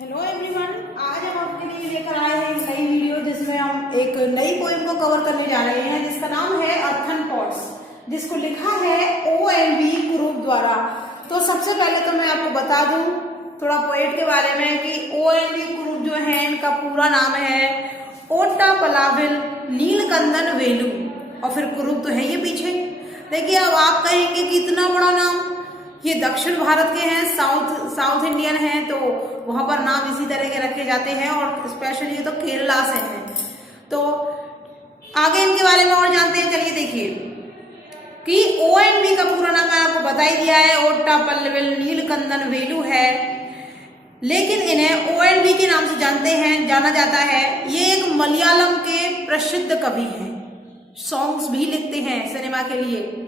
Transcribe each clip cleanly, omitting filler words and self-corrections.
Hello everyone, आज हम आपके लिए लेकर आए हैं एक नई वीडियो जिसमें हम एक नई पोएम को कवर करने जा रहे हैं जिसका नाम है अर्थन पॉट्स, जिसको लिखा है ONV कुरूप द्वारा। तो सबसे पहले तो मैं आपको बता दूं थोड़ा पोएट के बारे में कि ONV कुरूप जो है इनका पूरा नाम है ओट्टापलाविल नीलकंदन वेलु, और फिर कुरूप तो है ये पीछे। देखिए अब आप कहेंगे कि इतना बड़ा नाम, ये दक्षिण भारत के हैं, साउथ इंडियन हैं, तो वहां पर नाम इसी तरह के रखे जाते हैं, और स्पेशली ये तो केरला से हैं। तो आगे इनके बारे में और जानते हैं। चलिए देखिए कि ONV का पूरा नाम मैं आपको बता ही दिया है, ओट्टापलाविल नीलकंदन वेलु है, लेकिन इन्हें ONV के नाम से जाना जाता है। ये एक मलयालम के प्रसिद्ध कवि हैं, सॉन्ग्स भी लिखते हैं सिनेमा के लिए।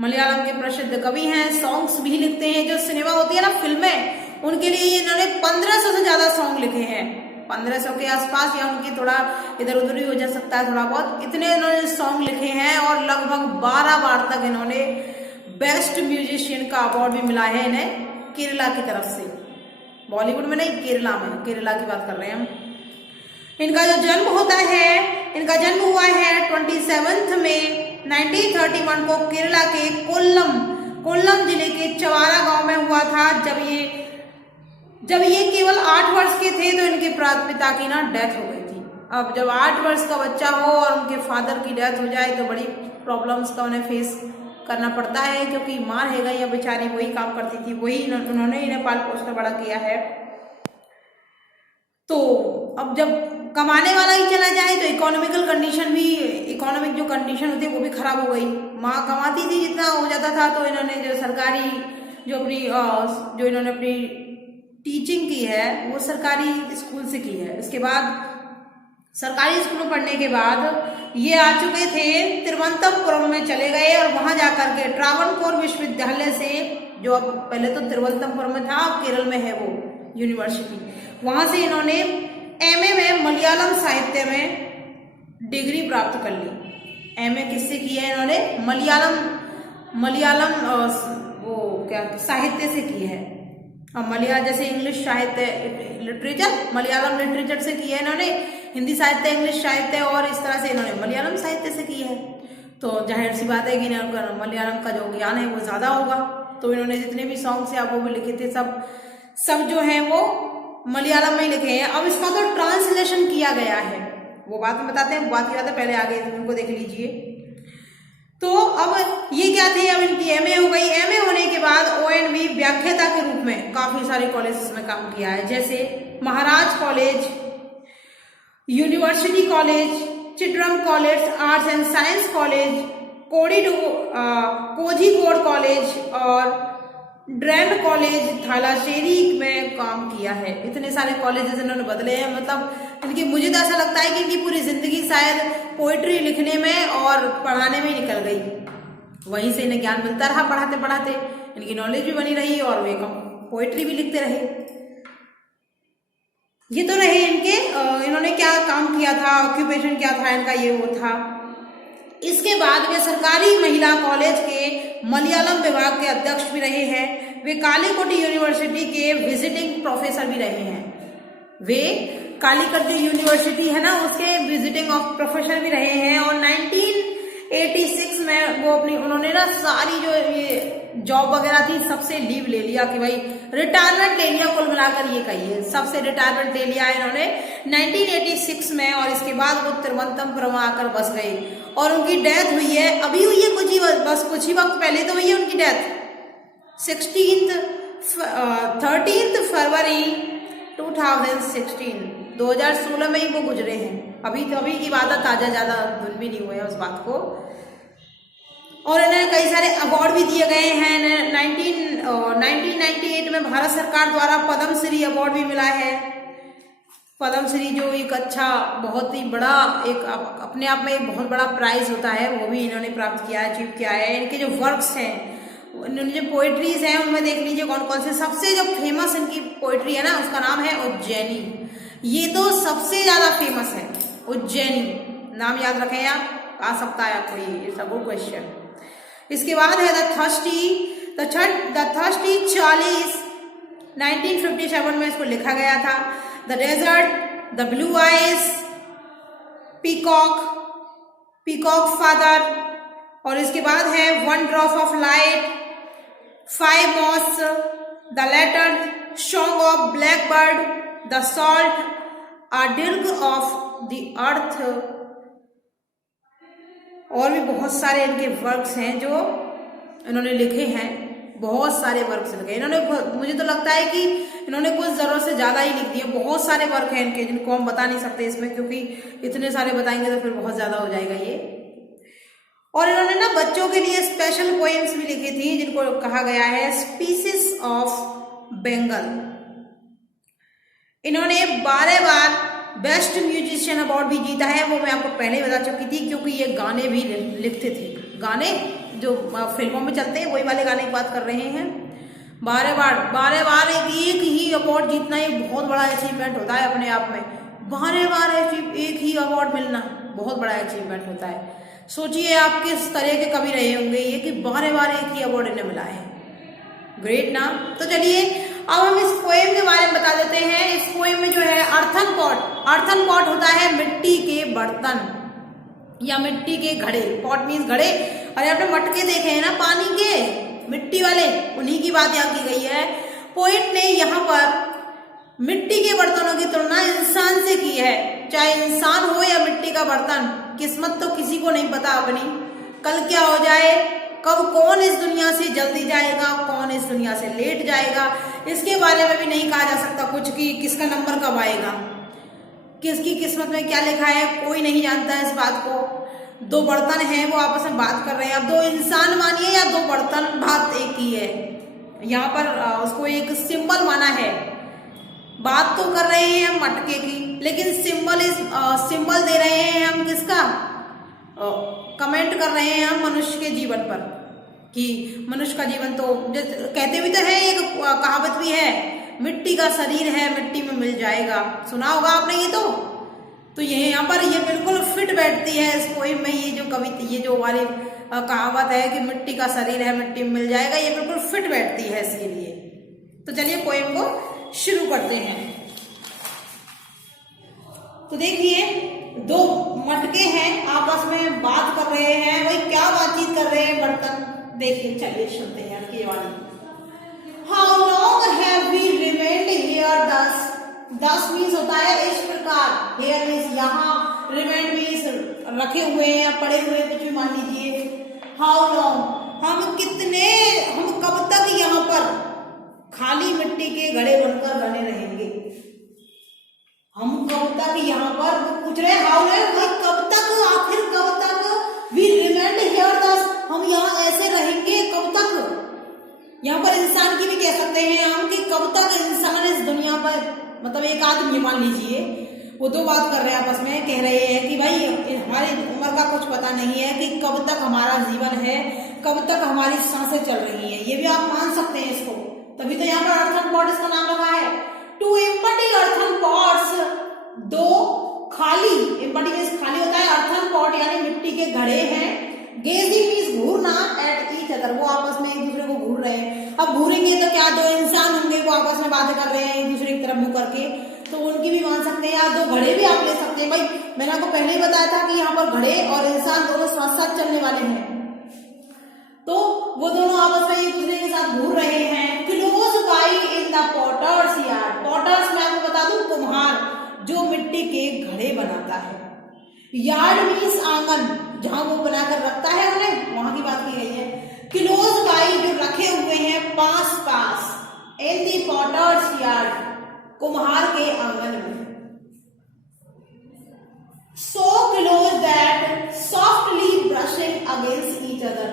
मलयालम के प्रसिद्ध कवि हैं, सॉन्ग्स भी लिखते हैं। जो सिनेमा होती है ना, फिल्में, उनके लिए इन्होंने 1500 से ज्यादा सॉन्ग लिखे हैं, 1500 के आसपास, या उनकी थोड़ा इधर उधर ही हो जा सकता है थोड़ा बहुत, इतने इन्होंने सॉन्ग लिखे हैं। और लगभग 12 बार तक इन्होंने बेस्ट म्यूजिशियन का अवार्ड भी मिला है इन्हें केरला की तरफ से, बॉलीवुड में नहीं, केरला में, केरला की बात कर रहे हैं हम। इनका जो जन्म होता है, इनका जन्म हुआ है 27 मई 1931 को केरला के कोल्लम जिले के चवारा गांव में हुआ था। जब ये केवल 8 वर्ष के थे तो इनके पिता की ना डेथ हो गई थी। अब जब 8 वर्ष का बच्चा हो और उनके फादर की डेथ हो जाए तो बड़ी प्रॉब्लम्स का उन्हें फेस करना पड़ता है, क्योंकि माँ रह गई, या बेचारी वही काम करती थी, वही उन्होंने इन्हें पाल पोस कर बड़ा किया है। तो अब जब कमाने वाला ही चला जाए तो इकोनॉमिक जो कंडीशन होती है वो भी खराब हो गई। माँ कमाती थी जितना हो जाता था, तो इन्होंने जो इन्होंने अपनी टीचिंग की है वो सरकारी स्कूल से की है। इसके बाद सरकारी स्कूल में पढ़ने के बाद ये आ चुके थे, तिरुवनंतपुरम में चले गए, और वहां जाकर के ट्रावणकोर विश्वविद्यालय से, जो अब पहले तो तिरुवनंतपुरम में था, अब केरल में है वो यूनिवर्सिटी, वहां से इन्होंने MA में मलयालम साहित्य में डिग्री प्राप्त कर ली। MA किससे की है इन्होंने? मलयालम वो क्या साहित्य से की है। अब मलयालम जैसे इंग्लिश साहित्य लिटरेचर, मलयालम लिटरेचर से की है इन्होंने, हिंदी साहित्य, इंग्लिश साहित्य, और इस तरह से इन्होंने मलयालम साहित्य से की है। तो जाहिर सी बात है कि इनका मलयालम का जो ज्ञान है वो ज्यादा होगा। तो इन्होंने जितने भी सॉन्ग्स या वो भी लिखे थे सब जो है वो मलयालम में लिखे हैं। अब इसका तो ट्रांसलेशन किया गया है, वो बात में बताते हैं, बात की बात है, पहले आगे उनको देख लीजिए। तो अब ये क्या थे, अब इनकी MA हो गई। MA होने के बाद ONV व्याख्याता के रूप में काफी सारे कॉलेजेस में काम किया है, जैसे महाराज कॉलेज, यूनिवर्सिटी कॉलेज, चिटरम college, arts and science college, Kozhikode college और ड्रैंड कॉलेज थालाशेरी में काम किया है। इतने सारे कॉलेजेस इन्होंने बदले हैं। मतलब इनकी, मुझे तो ऐसा लगता है कि इनकी पूरी जिंदगी शायद पोइट्री लिखने में और पढ़ाने में निकल गई, वहीं से इन्हें ज्ञान मिलता रहा, पढ़ाते पढ़ाते इनकी नॉलेज भी बनी रही और वे पोइट्री भी लिखते रहे। ये तो रहे इनके, इन्होंने क्या काम किया था, ऑक्यूपेशन क्या था इनका, ये वो था। इसके बाद वे सरकारी महिला कॉलेज के मलयालम विभाग के अध्यक्ष भी रहे हैं। वे कालीकट यूनिवर्सिटी के विजिटिंग प्रोफेसर भी रहे हैं। वे कालीकट जो यूनिवर्सिटी है ना, उसके विजिटिंग प्रोफेसर भी रहे हैं। और 1986 में उन्होंने ना सारी जो ये जॉब वगैरह थी सबसे लीव ले लिया, कि भाई रिटायरमेंट ले लिया, कुल मिलाकर ये कहिए सबसे रिटायरमेंट ले लिया इन्होंने 1986 में। और इसके बाद वो तिरुवनंतपुरम आकर बस गए, और उनकी डेथ हुई है, अभी हुई है कुछ ही वक्त पहले तो हुई है उनकी डेथ, 13 फरवरी 2016 में ही वो गुजरे हैं। अभी की बात है, ताजा ज्यादा धुन भी नहीं हुए हैं उस बात को। और इन्हें कई सारे अवार्ड भी दिए गए हैं। 1998 में भारत सरकार द्वारा पद्मश्री अवार्ड भी मिला है। पद्मश्री जो एक अच्छा, बहुत ही बड़ा, एक अपने आप में एक बहुत बड़ा प्राइज होता है, वो भी इन्होंने प्राप्त किया है, अचीव किया है। इनके जो वर्क्स हैं, इन्होंने जो पोइट्रीज हैं, उनमें देख लीजिए कौन कौन से। सबसे जो फेमस इनकी पोइट्री है ना, उसका नाम है उज्जैनी। ये तो सबसे ज्यादा फेमस है, उज्जैनी। नाम याद रखें आप, आ सकता है आपको ये, इट्स अ गुड क्वेश्चन। इसके बाद है द थर्स्टी 40 1957 में इसको लिखा गया था। The desert, the blue eyes, peacock, peacock father, और इसके बाद है one drop of light, five moss, the letter, song of black bird, the salt, a dirge of the earth, और भी बहुत सारे इनके वर्क्स हैं जो इन्होंने लिखे हैं। बहुत सारे वर्क्स लिखे इन्होंने, मुझे तो लगता है कि इन्होंने कुछ जरूरत से ज्यादा ही लिख दिए। बहुत सारे वर्क हैं इनके जिनको हम बता नहीं सकते इसमें, क्योंकि इतने सारे बताएंगे तो फिर बहुत ज्यादा हो जाएगा ये। और इन्होंने ना बच्चों के लिए स्पेशल पोएम्स भी लिखी थी जिनको कहा गया है स्पीसीज ऑफ बंगाल। इन्होंने 12 बार बेस्ट म्यूजिशियन अवार्ड भी जीता है, वो मैं आपको पहले ही बता चुकी थी, क्योंकि ये गाने भी लिखते थे। गाने जो फिल्मों में चलते हैं वही वाले गाने की बात कर रहे हैं। 12 बार एक ही अवार्ड जीतना एक बहुत बड़ा अचीवमेंट होता है अपने आप में। 12 बार एक ही अवार्ड मिलना बहुत बड़ा अचीवमेंट होता है। सोचिए आप किस तरह के कवि रहे होंगे ये कि 12 बार एक ही अवार्ड इन्हें मिला है। ग्रेट ना। तो चलिए अब हम इस पोएम के बारे में बता देते हैं। इस पोएम में जो है अर्थन पॉट, अर्थन पॉट होता है मिट्टी के बर्तन या मिट्टी के घड़े। पॉट मीन्स घड़े, और आपने मटके देखे हैं ना पानी के, मिट्टी वाले, उन्हीं की बात यहाँ की गई है। पोएट ने यहाँ पर मिट्टी के बर्तनों की तुलना इंसान से की है। चाहे इंसान हो या मिट्टी का बर्तन, किस्मत तो किसी को नहीं पता अपनी, कल क्या हो जाए, कब कौन इस दुनिया से जल्दी जाएगा, कौन इस दुनिया से लेट जाएगा, इसके बारे में भी नहीं कहा जा सकता कुछ कि किसका नंबर कब आएगा, किसकी किस्मत में क्या लिखा है, कोई नहीं जानता इस बात को। दो बर्तन हैं वो आपस में बात कर रहे हैं। अब दो इंसान मानिए या दो बर्तन, बात एक ही है। यहाँ पर उसको एक सिंबल माना है। बात तो कर रहे हैं हम मटके की, लेकिन सिंबल दे रहे हैं हम किसका, कमेंट कर रहे हैं हम मनुष्य के जीवन पर, कि मनुष्य का जीवन तो कहते भी तो है, एक कहावत भी है, मिट्टी का शरीर है मिट्टी में मिल जाएगा। सुना होगा आपने ये तो ये यहाँ पर ये बिल्कुल फिट बैठती है इस पोएम में। ये जो कविता, ये जो वाली कहावत है कि मिट्टी का शरीर है मिट्टी में मिल जाएगा, ये बिल्कुल फिट बैठती है इसके लिए। तो चलिए पोएम को शुरू करते हैं। तो देखिए दो मटके हैं आपस में बात कर रहे हैं, वही क्या बातचीत कर रहे हैं बर्तन, देखिए चलिए सुनते हैं आपकी वाली। How long have we remained here thus, thus means होता है इस प्रकार, हियर मीन्स यहाँ, रिमेन्ड मीन्स रखे हुए हैं या पड़े हुए कुछ भी मान लीजिए। हाउ लॉन्ग हम कब तक यहाँ पर खाली मिट्टी के घड़े बनकर बने रहेंगे, हम कब तक यहाँ पर पूछ रहे हैं। हाउ लॉन्ग कब तक, आखिर कब तक, वी रिमेन्ड हियर दस हम यहाँ ऐसे रहेंगे कब तक। यहाँ पर इंसान की भी कह सकते हैं हम कि कब तक इंसान इस दुनिया पर, मतलब एक आदमी मान लीजिए, वो दो बात कर रहे हैं आपस में, कह रहे हैं कि भाई हमारी उम्र का कुछ पता नहीं है कि कब तक हमारा जीवन है, कब तक हमारी सांसें चल रही हैं। ये भी आप मान सकते हैं इसको, तभी तो यहाँ पर अर्थन पॉट इसका नाम रखा है। टू एम्पटी अर्थन पॉट्स, दो खाली, एम्पटी मीन्स खाली होता है, अर्थन पॉट यानी मिट्टी के घड़े हैं। गेजिंग मीन्स घूरना, एट ईच अदर वो आपस में एक दूसरे को घूर रहे हैं। अब घूरेंगे तो क्या, दो इंसान होंगे वो आपस में बातें कर रहे हैं एक दूसरे की तरफ मुंह करके, तो उनकी भी मान सकते हैं। या दो घड़े भी आप ले सकते हैं। भाई मैंने आपको पहले ही बताया था कि यहाँ पर घड़े और इंसान दोनों साथ साथ चलने वाले हैं, तो वो दोनों आपस में एक दूसरे के साथ घूर रहे हैं। Close by in the potter's yard, potter's मैं आपको बता दूं कुम्हार जो मिट्टी के घड़े बनाता है। यार्ड मीन्स आंगन, जहां वो बनाकर रखता है उन्हें, वहां की बात की गई है। क्लोज बाई जो रखे हुए हैं पास पास, इन दी पॉटर्स यार्ड कुम्हार के आंगन में। So close that softly brushing against each other,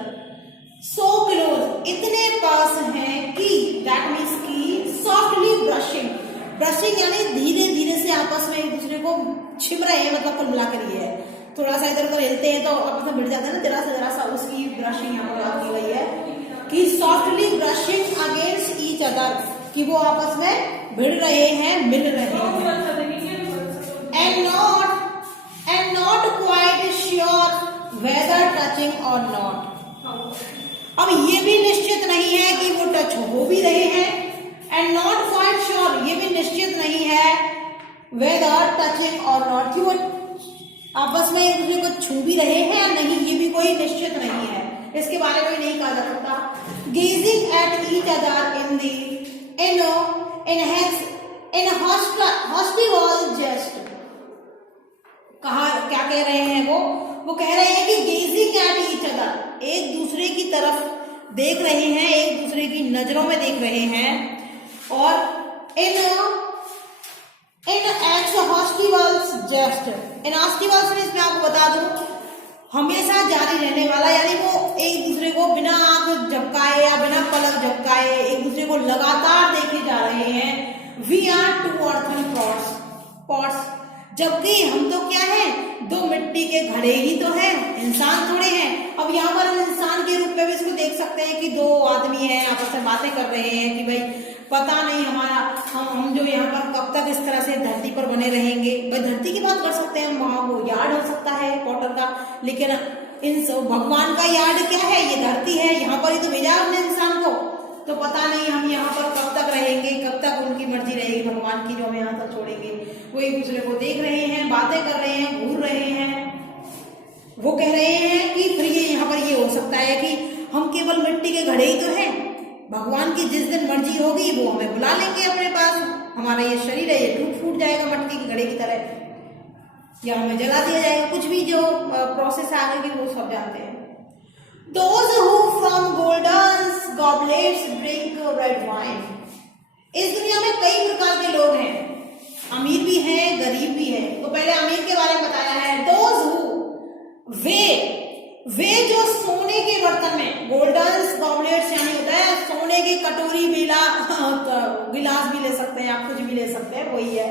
so close इतने पास हैं कि, दैट मीन्स की सॉफ्टली ब्रशिंग, ब्रशिंग यानी धीरे धीरे से आपस में एक दूसरे को छिप रहे हैं, मतलब कुल मिलाकर ये है। थोड़ा सा इधर उधर हिलते हैं तो आपस में भिड़ जाते हैं ना, जरा सा उसकी ब्रशिंग यहाँ पर बात की गई है कि softly brushing against each other, कि वो आपस में भिड़ रहे हैं, मिल रहे हैं। And not quite sure whether touching और नॉट, अब ये भी निश्चित नहीं है कि वो टच हो भी रहे हैं, एंड नॉट क्वाइट श्योर, ये भी निश्चित नहीं है वेदर टचिंग और नॉट, कि वो आपस में एक दूसरे को छू भी रहे हैं या नहीं, ये भी कोई निश्चित नहीं है, इसके बारे में नहीं कहा जा सकता। Gazing at each other in the in hostile jest, कहा क्या कह रहे हैं वो कह रहे हैं कि गेजिंग एट ईच अदर, एक दूसरे की तरफ देख रहे हैं, एक दूसरे की नजरों में देख रहे हैं, और इन एक्स हॉस्टिवल्स जेस्ट, इन हॉस्टिवल्स में इसमें आपको बता दूं हमेशा जारी रहने वाला, यानी वो एक दूसरे को बिना आंख झपकाए या बिना पलक झपकाए एक दूसरे को लगातार देखे जा रहे हैं। We are two earthen pots, जबकि हम तो क्या है, दो मिट्टी के घड़े ही तो हैं, इंसान थोड़े हैं। अब यहाँ पर हम इंसान के रूप में भी इसको देख सकते हैं कि दो आदमी हैं आपस में बातें कर रहे हैं कि भाई पता नहीं हमारा हम जो यहाँ पर कब तक इस तरह से धरती पर बने रहेंगे। भाई धरती की बात कर सकते हैं, वहां वो यार्ड हो सकता है पॉटर का, लेकिन इन भगवान का यार्ड क्या है, ये धरती है, यहाँ पर ही तो भेजा हमने इंसान को, तो पता नहीं हम यहाँ पर कब तक रहेंगे, कब तक उनकी मर्जी रहेगी भगवान की जो हम यहाँ तक छोड़ेंगे। वो एक दूसरे को देख रहे हैं, बातें कर रहे हैं, घूर रहे हैं। वो कह रहे हैं कि फिर ये यहाँ पर ये हो सकता है कि हम केवल मिट्टी के घड़े ही तो हैं, भगवान की जिस दिन मर्जी होगी वो हमें बुला लेंगे अपने पास, हमारा ये शरीर है ये टूट फूट जाएगा मिट्टी के घड़े की तरह, या हमें जला दिया जाएगा, कुछ भी जो प्रोसेस है आगे की वो सब जानते हैं। Those who from golden goblets drink red wine, इस दुनिया में कई प्रकार के लोग हैं, अमीर भी हैं, गरीब भी हैं। तो पहले अमीर के बारे में बताया है। Those who, वे जो सोने के बर्तन में, गोल्डन गॉबलेट्स यानी होता है सोने की कटोरी, बेला, गिलास भी ले सकते हैं आप, कुछ भी ले सकते हैं, वही है।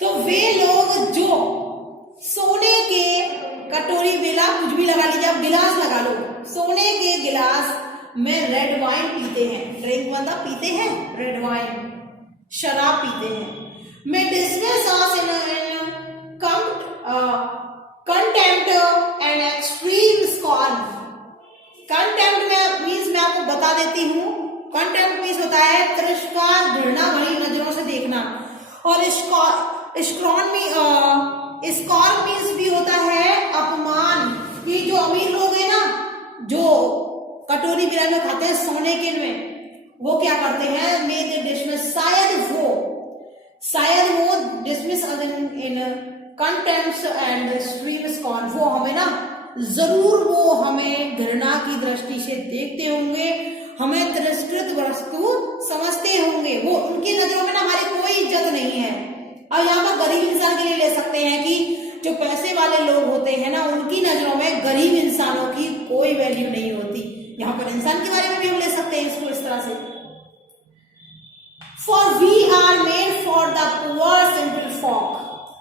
तो वे लोग जो सोने के कटोरी, बेला, कुछ भी लगा लीजिए आप, गिलास लगा लो, सोने के गिलास में रेड वाइन पीते हैं, ड्रिंक मतलब पीते हैं, रेड वाइन शराब पीते हैं। मैं dismiss us in contempt and extreme scorn. Contempt में मीन्स मैं आपको बता देती हूँ, कंटेम्प्ट मीन्स होता है तिरस्कार, घृणा भरी नजरों से देखना, और स्कॉर्न मीन्स भी होता है अपमान। ये जो अमीर लोग हैं ना, जो कटोरी बिरयानी में खाते हैं सोने के में, वो क्या करते हैं, मे दे डिसमिस, शायद वो dismiss in contempt and extreme scorn, वो हमें ना जरूर वो हमें घृणा की दृष्टि से देखते होंगे, हमें तिरस्कृत वस्तु समझते होंगे, वो उनकी नजरों में ना हमारी कोई इज्जत नहीं है। अब यहाँ पर गरीब इंसान के लिए ले सकते हैं कि जो पैसे वाले लोग होते हैं ना, उनकी नजरों में गरीब इंसानों की कोई वैल्यू नहीं होती। यहाँ पर इंसान के बारे में भी हम ले सकते हैं इसको इस तरह से। For we are made for the poor simple folk,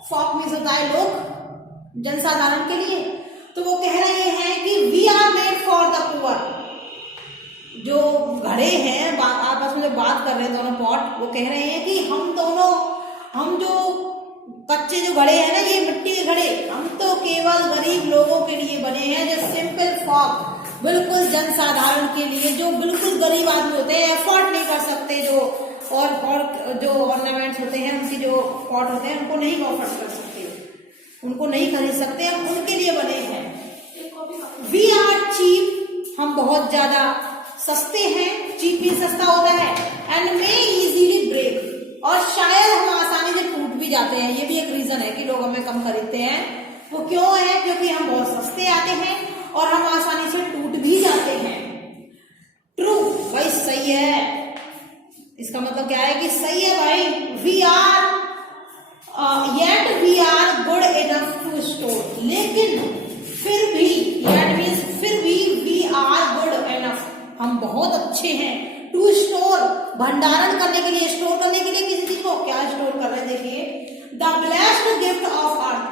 folk means होता है लोग, जनसाधारण के लिए। तो वो कह रहे हैं कि we are made for the poor, जो घड़े हैं आपस में जो बात कर रहे हैं दोनों पॉट, वो कह रहे हैं कि हम जो कच्चे जो घड़े हैं ना, ये मिट्टी के घड़े, हम तो केवल गरीब लोगों के लिए बने हैं, जो सिंपल फॉक, बिल्कुल जनसाधारण के लिए, जो बिल्कुल गरीब आदमी होते हैं, एफर्ट नहीं कर सकते, जो और जो ऑर्नामेंट्स होते हैं उनकी जो पॉट होते हैं उनको नहीं ऑफर कर सकते, उनको नहीं खरीद सकते, हम उनके लिए बने हैं। वी आर चीप, हम बहुत ज्यादा सस्ते हैं, चीप भी सस्ता होता है, एंड मे इजीली ब्रेक, और शायद हम आसानी से टूट भी जाते हैं। ये भी एक रीजन है कि लोग हमें कम खरीदते हैं। वो क्यों है? क्योंकि हम बहुत सस्ते आते हैं और हम आसानी से टूट भी जाते हैं। ट्रू, भाई सही है, इसका मतलब क्या है कि सही है भाई। We are yet we are good enough to store, लेकिन फिर भी, येट मीन्स फिर भी, वी आर गुड इनफ, हम बहुत अच्छे हैं, टू स्टोर, भंडारण करने के लिए, स्टोर करने के लिए किसी चीज को। क्या स्टोर कर रहे हैं देखिए, the blessed gift of earth,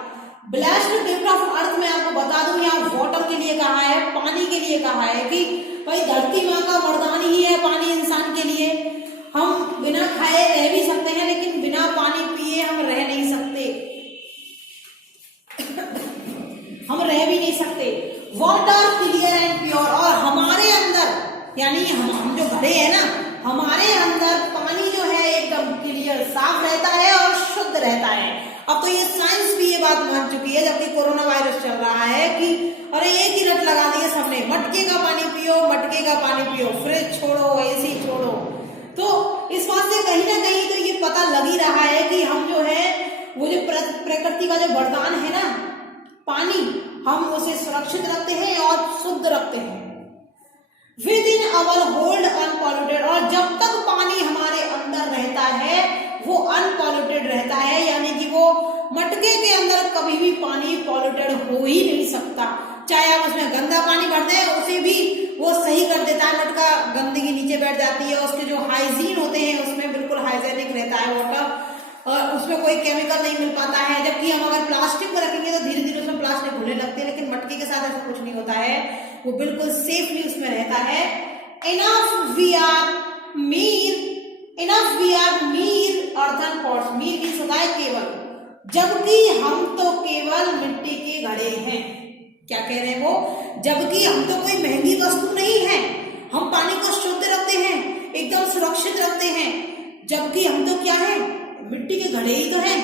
blessed gift of earth में आपको बता दूं, यहाँ वाटर के लिए कहा है, पानी के लिए कहा है कि भाई धरती माँ का वरदान ही है पानी इंसान के लिए। हम बिना खाए रह भी सकते हैं, लेकिन बिना पानी पिए हम रह नहीं सकते, हम रह भी नहीं सकते। वाटर क्लियर एंड प्योर, और हमारे अंदर, यानी हम जो घड़े हैं ना, हमारे अंदर पानी जो है एकदम क्लियर साफ रहता है और शुद्ध रहता है। अब तो ये साइंस भी ये बात मान चुकी है, जबकि कोरोना वायरस चल रहा है कि अरे एक ही रट लगा दी है सबने, मटके का पानी पियो, मटके का पानी पियो, फ्रिज छोड़ो, एसी छोड़ो। तो इस बात से कहीं ना कहीं तो ये पता लग ही रहा है कि हम जो है वो जो प्रकृति का जो वरदान है ना पानी, हम उसे सुरक्षित रखते हैं और शुद्ध रखते हैं with in our hold unpolluted. और जब तक पानी हमारे अंदर रहता है वो अनपॉल्यूटेड रहता है, यानी कि वो मटके के अंदर कभी भी पानी पॉल्यूटेड हो ही नहीं सकता। चाहे आप उसमें गंदा पानी भर दें उसे भी वो सही कर देता है, मटका गंदगी नीचे बैठ जाती है, उसके जो हाइजीन होते हैं उसमें बिल्कुल हाइजेनिक रहता है वाटर, और उसमें कोई केमिकल नहीं मिल पाता है। जबकि हम अगर प्लास्टिक में रखेंगे तो धीरे धीरे उसमें प्लास्टिक घुलने लगते हैं, लेकिन मटके के साथ ऐसा कुछ नहीं होता है, वो बिल्कुल सेफली उसमें रहता है। Enough we are mere earthen pots, mere की होता है केवल, जबकि हम तो केवल मिट्टी के घड़े हैं। क्या कह रहे हैं वो, जबकि हम तो कोई महंगी वस्तु नहीं है, हम पानी को शुद्ध रखते हैं, एकदम सुरक्षित रखते हैं, जबकि हम तो क्या है, मिट्टी के घड़े ही तो हैं।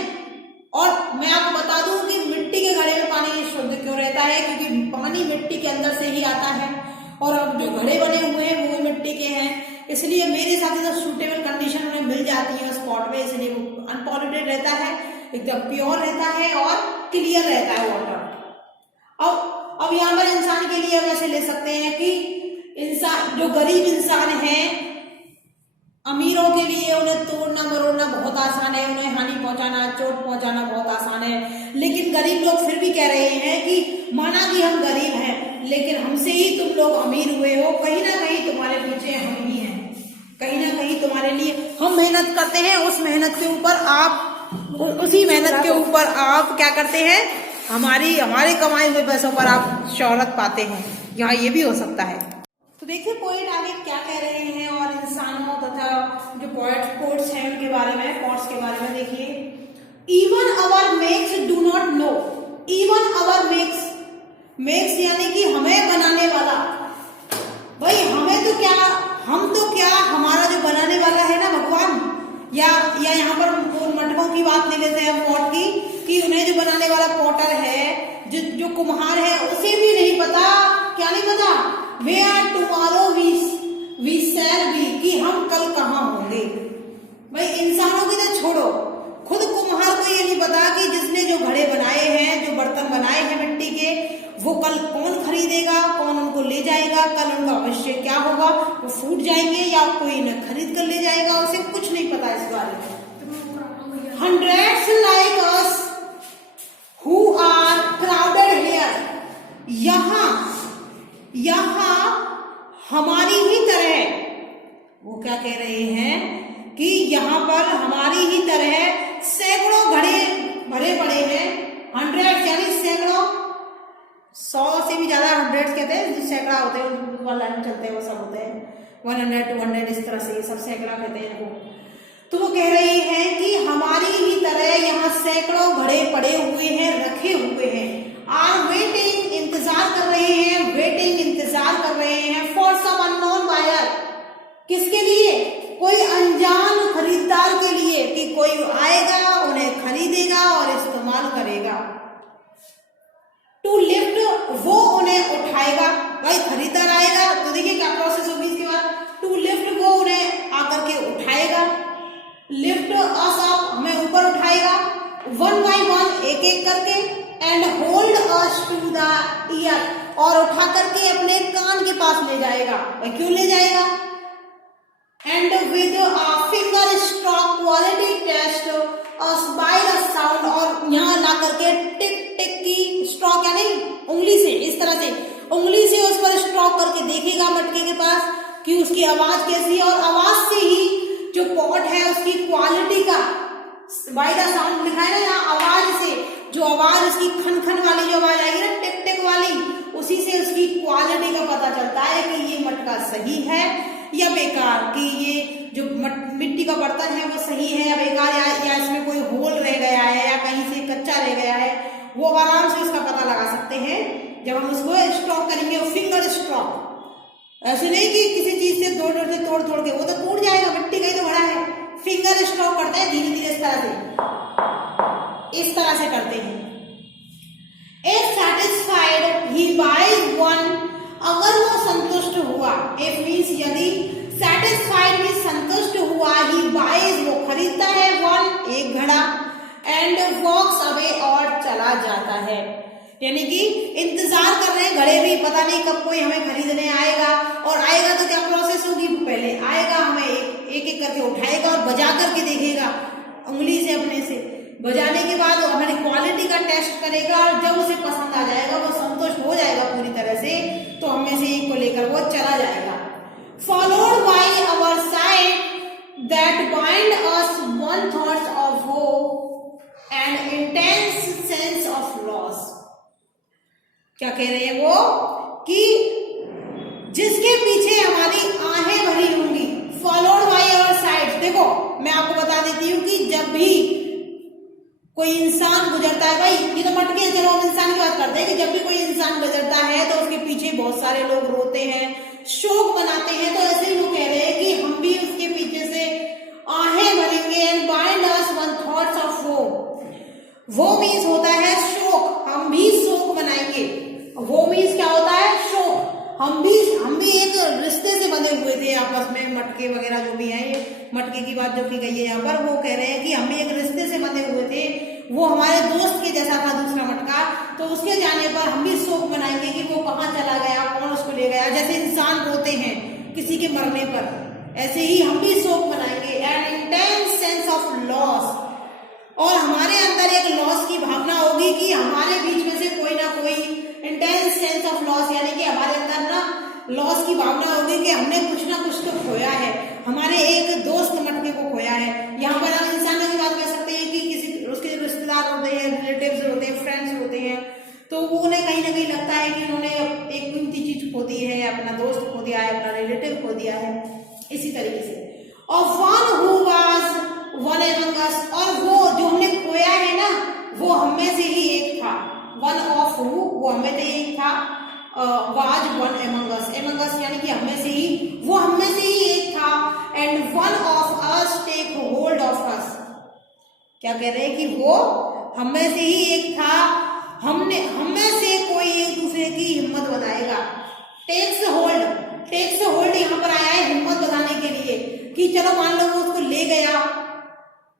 और मैं आपको बता दूं कि मिट्टी के घड़े में पानी शुद्ध क्यों रहता है, क्योंकि पानी मिट्टी के अंदर से ही आता है, और अब जो घड़े बने हुए हैं वो मिट्टी के हैं, इसलिए मेरे हिसाब से सूटेबल कंडीशन में मिल जाती है स्पॉट पे, इसलिए वो अनपॉल्यूटेड रहता है, एकदम प्योर रहता है और क्लियर रहता है वाटर। अब यहाँ पर इंसान के लिए हम ऐसे ले सकते हैं कि इंसान, जो गरीब इंसान है, अमीरों के लिए उन्हें तोड़ना मरोड़ना बहुत आसान है, उन्हें हानि पहुंचाना, चोट पहुंचाना बहुत आसान है, लेकिन गरीब लोग फिर भी कह रहे हैं कि माना कि हम गरीब हैं, लेकिन हमसे ही तुम लोग अमीर हुए हो, कहीं ना कहीं तुम्हारे पीछे हम ही हैं, कहीं ना कहीं तुम्हारे लिए हम मेहनत करते हैं, उस मेहनत के ऊपर आप, उसी मेहनत के ऊपर आप क्या करते हैं, हमारे कमाए हुए पैसों पर आप शोहरत पाते हैं। यहाँ ये भी हो सकता है। तो देखिए पोएट आगे क्या कह रहे हैं, और इंसानों तथा जो पोट्स हैं उनके बारे में, पॉट्स के बारे में देखिए। Even our makes do not know, even our makes यानी कि हमें बनाने वाला, भाई हमें तो क्या, हम तो क्या, हमारा जो बनाने वाला है ना भगवान, या यहाँ पर मटकों की बात नहीं लेते हैं पॉट की, कि उन्हें जो बनाने वाला पॉटर है, जो कुम्हार है, उसे भी नहीं पता, क्या नहीं पता, where tomorrow we shall be, कि हम कल कहाँ होंगे। भाई इंसानों की तो छोड़ो, खुद कुम्हार को ये नहीं पता कि जिसने जो घड़े बनाए हैं, जो बर्तन बनाए हैं मिट्टी के, वो कल कौन खरीदेगा, कौन उनको ले जाएगा, कल उनका भविष्य क्या होगा, वो फूट जाएंगे या कोई इन्हें खरीद कर ले जाएगा, उसे कुछ नहीं पता इस बारे में। Hundreds like us who are crowded here, यहाँ हमारी ही तरह, वो क्या कह रहे हैं कि यहाँ पर हमारी ही तरह सैकड़ों घड़े भरे पड़े हैं। 100 यानी सैकड़ों, 100 से भी ज्यादा 100 कहते हैं, सैकड़ा होते हैं, लाइन चलते हैं वो सब होते हैं, 100 200 इस तरह से ये सब सैकड़ा कहते हैं इनको। तो वो कह रही हैं कि हमारी ही तरह यहाँ सैकड़ों घड़े पड़े हुए हैं, रखे हुए हैं, आर वेटिंग इंतजार कर रहे हैं, इंतजार कर रहे हैं, फॉर सम अननोन बायर, किसके लिए, कोई अनजान खरीदार के लिए, कि कोई आएगा उन्हें खरीदेगा और इस्तेमाल करेगा। टू लिफ्ट, वो उन्हें उठाएगा, भाई खरीदार आएगा तो देखिए क्या प्रोसेस होगी इसके बाद, टू लिफ्ट, वो उन्हें आकर के उठाएगा, लिफ्ट अस अप, हमें ऊपर उठाएगा, वन बाय वन, एक एक करके, and hold us to the ear, और उठा करके अपने कान के पास ले जाएगा। भाई क्यों ले जाएगा, and with finger stroke quality test us by the sound, और यहाँ ला करके टिक टिक की स्ट्रोक यानी उंगली से, इस तरह से उंगली से उस पर स्ट्रोक करके देखेगा मटके के पास कि उसकी आवाज कैसी है, और आवाज से ही जो पॉट है उसकी क्वालिटी का, बाय द साउंड लिखा है ना यहाँ, आवाज से, जो आवाज उसकी खन खन वाली जो आवाज आएगी ना, टिक टिक वाली, उसी से उसकी क्वालिटी का पता चलता है कि ये मटका सही है या बेकार, कि ये जो मिट्टी का बर्तन है वो सही है या बेकार, या इसमें कोई होल रह गया है या कहीं से कच्चा रह गया है, वो आराम से उसका पता लगा सकते हैं जब हम उसको स्ट्रोक करेंगे। फिंगर स्ट्रोक, ऐसे नहीं कि किसी चीज से तोड़ के, वो तो टूट जाएगा, मिट्टी का ही तो बड़ा है, फिंगर स्ट्रोक करते हैं धीरे धीरे, इस तरह से करते हैं। If satisfied he buys one, अगर वो संतुष्ट हुआ, if means यदि, satisfied means संतुष्ट हुआ, he buys वो खरीदता है, one एक घड़ा, and walks away और चला जाता है। यानी कि इंतजार कर रहे हैं घड़े भी, पता नहीं कब कोई हमें खरीदने आएगा, और आएगा तो क्या प्रोसेस होगी, पहले आएगा हमें एक एक करके उठाएगा और बजा करके देखेगा उंगली से, अपने से बजाने के बाद हमारी क्वालिटी का टेस्ट करेगा, और जब उसे पसंद आ जाएगा, वो संतुष्ट हो जाएगा पूरी तरह से, तो हम में से एक को लेकर वो चला जाएगा। Followed by our sight that bind us one thoughts of hope and intense sense of loss। क्या कह रहे हैं वो, कि जिसके पीछे हमारी आहें भरी होंगी, फॉलोड बाय आवर साइड। देखो मैं आपको बता देती हूँ कि जब भी कोई इंसान गुजरता है, भाई ये तो मटके, चलो हम इंसान की बात करते हैं, कि जब भी कोई इंसान गुजरता है तो उसके पीछे बहुत सारे लोग रोते हैं, शोक मनाते हैं, तो ऐसे ही वो कह रहे हैं कि हम भी उसके पीछे से आहें भरेंगे। And bind us one thoughts of वो मीन्स होता है शोक, हम भी शोक मनाएंगे। वो मीन्स क्या होता है, शोक। हम भी एक रिश्ते से बंधे हुए थे आपस में, मटके वगैरह जो भी है, ये मटके की बात जो की गई है यहाँ पर, वो कह रहे हैं कि हम भी एक रिश्ते से बंधे हुए थे, वो हमारे दोस्त के जैसा था दूसरा मटका, तो उसके जाने पर हम भी शोक मनाएंगे कि वो कहाँ चला गया, कौन उसको ले गया। जैसे इंसान रोते हैं किसी के मरने पर, ऐसे ही हम भी शोक मनाएंगे। And intense sense of loss, और हमारे अंदर एक लॉस की भावना होगी कि हमारे बीच में से कोई ना कोई, इंटेंस सेंस ऑफ लॉस यानी कि हमारे अंदर ना लॉस की भावना होगी कि हमने कुछ ना कुछ तो खोया है, हमारे एक दोस्त मटके को खोया है। यहाँ पर हम इंसानों की बात कर सकते हैं कि किसी उसके रिश्तेदार होते हैं, रिलेटिव्स होते हैं, फ्रेंड्स होते हैं, तो वो उन्हें कहीं ना कहीं लगता है कि उन्होंने एक कीमती चीज खो दी है, अपना दोस्त खो दिया है, अपना रिलेटिव खो दिया है, इसी तरीके से। और one who was one among us, और वो जो हमने खोया है ना, वो हम में से ही एक था। वन ऑफ हु, वो हमें से एक था, वाज वन एमंग अस यानी कि हमें से ही, वो हमें से ही एक था। And one of us take hold of us, क्या कह रहे हैं कि वो हमें से ही एक था, हमें से कोई एक दूसरे की हिम्मत बनाएगा। टेक्स होल्ड यहाँ पर आया है हिम्मत बनाने के लिए, कि चलो मान लो वो उसको ले गया,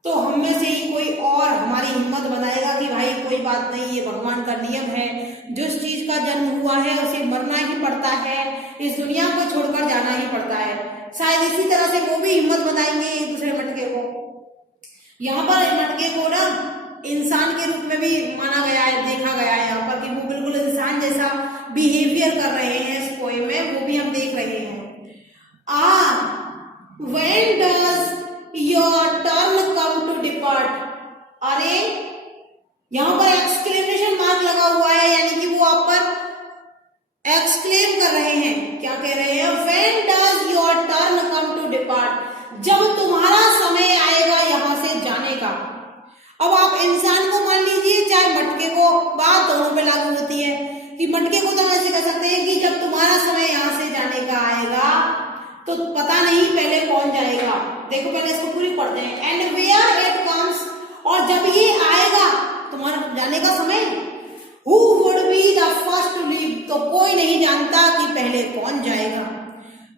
तो हम में से ही कोई और हमारी हिम्मत बनाएगा कि भाई कोई बात नहीं, ये भगवान का नियम है, जिस चीज का जन्म हुआ है उसे मरना ही पड़ता है, इस दुनिया को छोड़कर जाना ही पड़ता है। शायद इसी तरह से वो भी हिम्मत बनाएंगे एक दूसरे मटके को। यहाँ पर मटके को ना इंसान के रूप में भी माना गया है, देखा गया है यहाँ पर, कि वो बिल्कुल इंसान जैसा बिहेवियर कर रहे हैं इस पोएम में, वो भी हम देख रहे हैं। When does your turn come to depart? अरे यहाँ पर एक्सक्लेमेशन मार्क लगा हुआ है, यानी कि वो आप पर एक्सक्लेम कर रहे हैं, क्या कह रहे हैं, When does your turn come to depart? जब तुम्हारा समय आएगा यहाँ से जाने का। अब आप इंसान को मान लीजिए चाहे मटके को, बात दोनों पे लागू होती है, कि मटके को तो ऐसे कह सकते हैं कि जब तुम्हारा समय यहाँ से जाने का आएगा तो पता नहीं पहले कौन जाएगा। देखो पहले इसको पूरी पढ़ते हैं। एंड वेयर इट कम्स, और जब ये आएगा तुम्हारा जाने का समय, who would be the first to leave, तो कोई नहीं जानता कि पहले कौन जाएगा।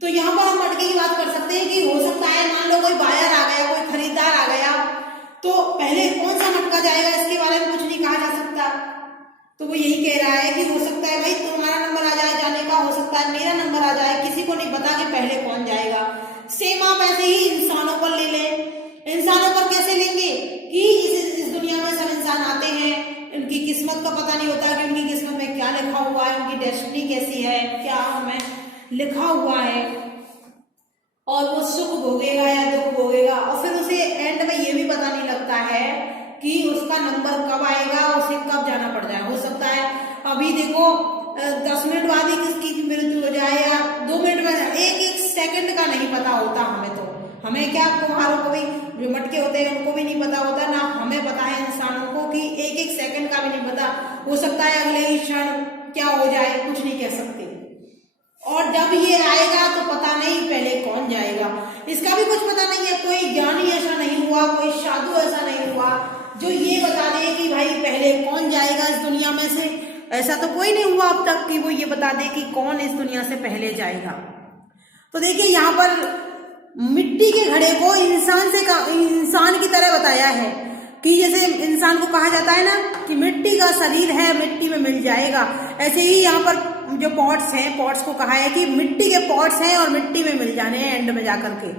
तो यहाँ पर हम मटके की बात कर सकते हैं कि हो सकता है मान लो कोई बायर आ गया, कोई खरीदार आ गया, तो पहले कौन सा मटका जाएगा इसके बारे में कुछ नहीं कहा जा सकता। तो वो यही कह रहा है कि हो सकता है भाई तुम्हारा नंबर आ जाए जाने का, हो सकता है मेरा नंबर आ जाए, किसी को नहीं पता कि पहले कौन जाएगा। सेम आप ऐसे ही इंसानों पर ले लें। इंसानों पर कैसे लेंगे कि इस दुनिया में सब इंसान आते हैं, उनकी किस्मत का पता नहीं होता कि उनकी किस्मत में क्या लिखा हुआ है, उनकी डेस्टिनी कैसी है, क्या हमें लिखा हुआ है, और वो सुख भोगेगा या दुख भोगेगा। और फिर उसे एंड में ये भी पता नहीं लगता है कि उसका नंबर कब आएगा, उसे कब जाना पड़ जाए। हो सकता है अभी देखो 10 मिनट बाद ही किसकी मृत्यु हो जाए, या 2 मिनट में, एक सेकंड का नहीं पता होता हमें। तो हमें क्या, कुम्हारों को भी जो मटके होते हैं उनको भी नहीं पता होता, ना हमें पता है इंसानों को कि एक सेकंड का भी नहीं पता। हो सकता है अगले ही क्षण क्या हो जाए, कुछ नहीं कह सकते। और जब ये आएगा तो पता नहीं पहले कौन जाएगा। इसका भी कुछ पता नहीं है। कोई ज्ञानी ऐसा नहीं हुआ, कोई साधु ऐसा नहीं हुआ जो ये बता दे कि भाई पहले कौन जाएगा इस दुनिया में से। ऐसा तो कोई नहीं हुआ अब तक कि वो ये बता दे कि कौन इस दुनिया से पहले जाएगा। तो देखिए यहाँ पर मिट्टी के घड़े को इंसान की तरह बताया है कि जैसे इंसान को कहा जाता है ना कि मिट्टी का शरीर है, मिट्टी में मिल जाएगा, ऐसे ही यहाँ पर जो पॉट्स हैं, पॉट्स को कहा है कि मिट्टी के पॉट्स हैं और मिट्टी में मिल जाने हैं एंड में जाकर के।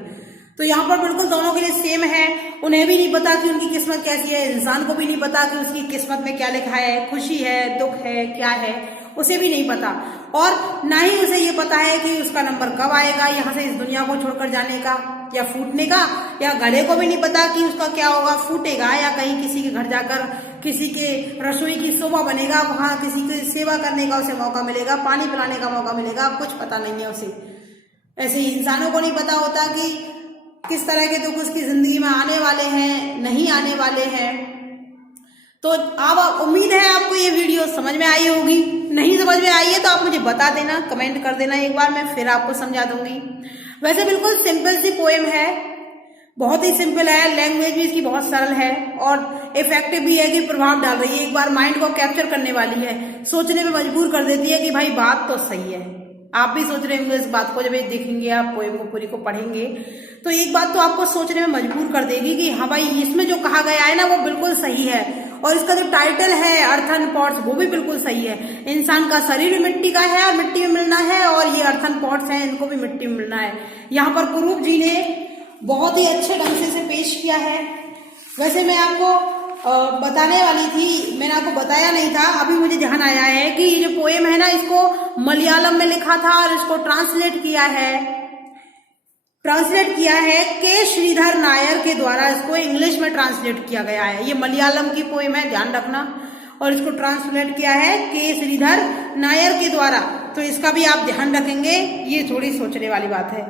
तो यहाँ पर बिल्कुल दोनों के लिए सेम है। उन्हें भी नहीं पता कि उनकी किस्मत कैसी है, इंसान को भी नहीं पता कि उसकी किस्मत में क्या लिखा है, खुशी है, दुख है, क्या है, उसे भी नहीं पता। और ना ही उसे ये पता है कि उसका नंबर कब आएगा यहाँ से इस दुनिया को छोड़कर जाने का या फूटने का, या घड़े को भी नहीं पता कि उसका क्या होगा, फूटेगा या कहीं किसी के घर जाकर किसी के रसोई की शोभा बनेगा, वहां किसी की सेवा करने का उसे मौका मिलेगा, पानी पिलाने का मौका मिलेगा, कुछ पता नहीं है उसे। ऐसे ही इंसानों को नहीं पता होता कि किस तरह के दुख उसकी जिंदगी में आने वाले हैं, नहीं आने वाले हैं। तो अब उम्मीद है आपको ये वीडियो समझ में आई होगी। नहीं समझ में आई है तो आप मुझे बता देना, कमेंट कर देना एक बार, मैं फिर आपको समझा दूंगी। वैसे बिल्कुल सिंपल सी पोएम है, बहुत ही सिंपल है, लैंग्वेज भी इसकी बहुत सरल है और इफेक्टिव भी है कि प्रभाव डाल रही है, एक बार माइंड को कैप्चर करने वाली है, सोचने में मजबूर कर देती है कि भाई बात तो सही है। आप भी सोच रहे होंगे इस बात को, जब ये देखेंगे आप पोएम को पूरी को पढ़ेंगे तो एक बात तो आपको सोचने में मजबूर कर देगी कि हाँ भाई इसमें जो कहा गया है ना वो बिल्कुल सही है। और इसका जो टाइटल है अर्थन पॉट्स वो भी बिल्कुल सही है। इंसान का शरीर भी मिट्टी का है और मिट्टी में मिलना है, और ये अर्थन पॉट्स हैं इनको भी मिट्टी में मिलना है। यहाँ पर कुरूप जी ने बहुत ही अच्छे ढंग से इसे पेश किया है। वैसे मैं आपको बताने वाली थी, मैंने आपको बताया नहीं था, अभी मुझे ध्यान आया है कि ये जो पोएम है ना इसको मलयालम में लिखा था और इसको ट्रांसलेट किया है के श्रीधर नायर के द्वारा, इसको इंग्लिश में ट्रांसलेट किया गया है। ये मलयालम की पोएम है, ध्यान रखना, और इसको ट्रांसलेट किया है के श्रीधर नायर के द्वारा। तो इसका भी आप ध्यान रखेंगे, ये थोड़ी सोचने वाली बात है।